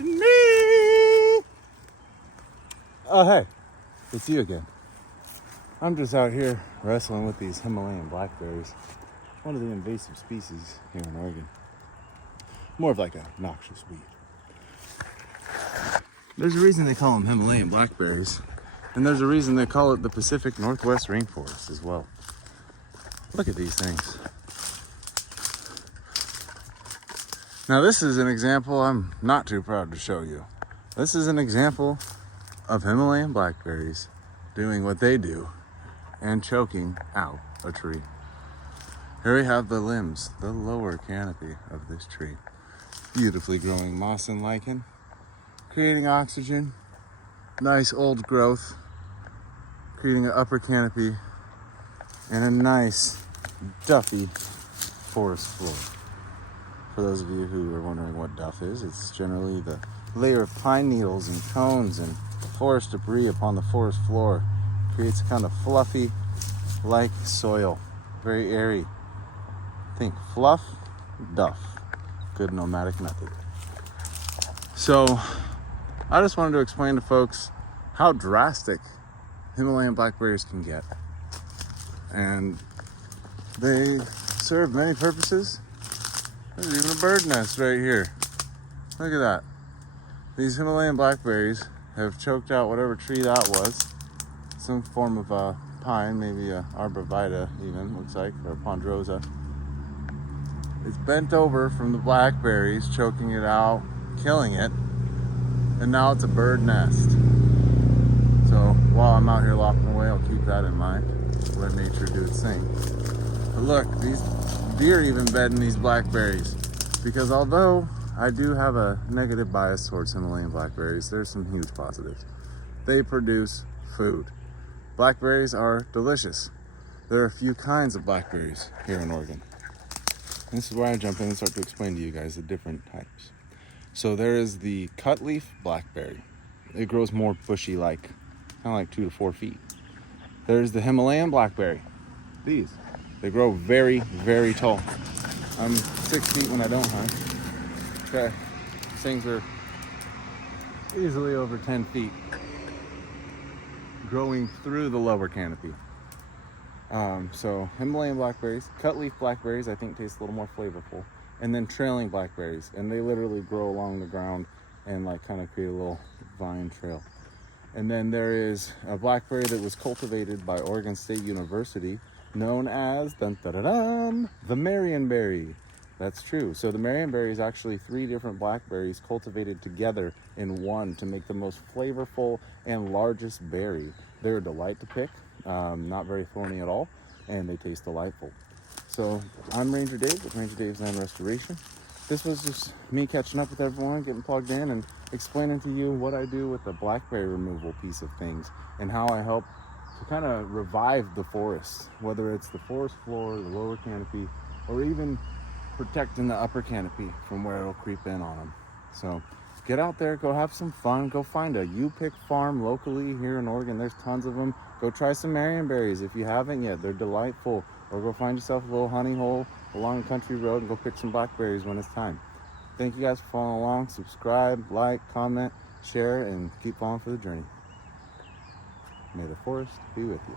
me. Oh, hey, it's you again. I'm just out here wrestling with these Himalayan blackberries, one of the invasive species here in Oregon. More of like a noxious weed. There's a reason they call them Himalayan blackberries, and there's a reason they call it the Pacific Northwest Rainforest as well. Look at these things. Now this is an example I'm not too proud to show you. This is an example of Himalayan blackberries doing what they do and choking out a tree. Here we have the limbs, the lower canopy of this tree. Beautifully growing moss and lichen, creating oxygen, nice old growth, creating an upper canopy, and a nice duffy forest floor. For those of you who are wondering what duff is, it's generally the layer of pine needles and cones and forest debris upon the forest floor. Creates a kind of fluffy like soil, very airy. Think fluff, duff. Good nomadic method. So I just wanted to explain to folks how drastic Himalayan blackberries can get. And they serve many purposes. There's even a bird nest right here. Look at that. These Himalayan blackberries have choked out whatever tree that was. Some form of a pine, maybe a arborvitae even, looks like, or ponderosa. It's bent over from the blackberries, choking it out, killing it, and now it's a bird nest. So while I'm out here lopping away, I'll keep that in mind. Let nature do its thing. But look, these deer even bed in these blackberries, because although I do have a negative bias towards Himalayan blackberries, there's some huge positives. They produce food. Blackberries are delicious. There are a few kinds of blackberries here in Oregon. And this is where I jump in and start to explain to you guys the different types. So there is the cutleaf blackberry. It grows more bushy-like, kind of like 2 to 4 feet. There's the Himalayan blackberry. These, they grow very, very tall. I'm 6 feet when I don't hunt. Okay, these things are easily over 10 feet, growing through the lower canopy. So Himalayan blackberries, cutleaf blackberries, I think taste a little more flavorful, and then trailing blackberries, and they literally grow along the ground and like kind of create a little vine trail. And then there is a blackberry that was cultivated by Oregon State University, known as the Marionberry. That's true. So the Marionberry is actually 3 different blackberries cultivated together in one to make the most flavorful and largest berry. They're a delight to pick, not very thorny at all, and they taste delightful. So I'm Ranger Dave with Ranger Dave's Land Restoration. This was just me catching up with everyone, getting plugged in, and explaining to you what I do with the blackberry removal piece of things and how I help to kind of revive the forest, whether it's the forest floor, the lower canopy, or even protecting the upper canopy from where it'll creep in on them. So get out there, go have some fun, go find a U-Pick farm locally here in Oregon. There's tons of them. Go try some Marionberries if you haven't yet. They're delightful. Or go find yourself a little honey hole along a country road and go pick some blackberries when it's time. Thank you guys for following along. Subscribe, like, comment, share, and keep following for the journey. May the forest be with you.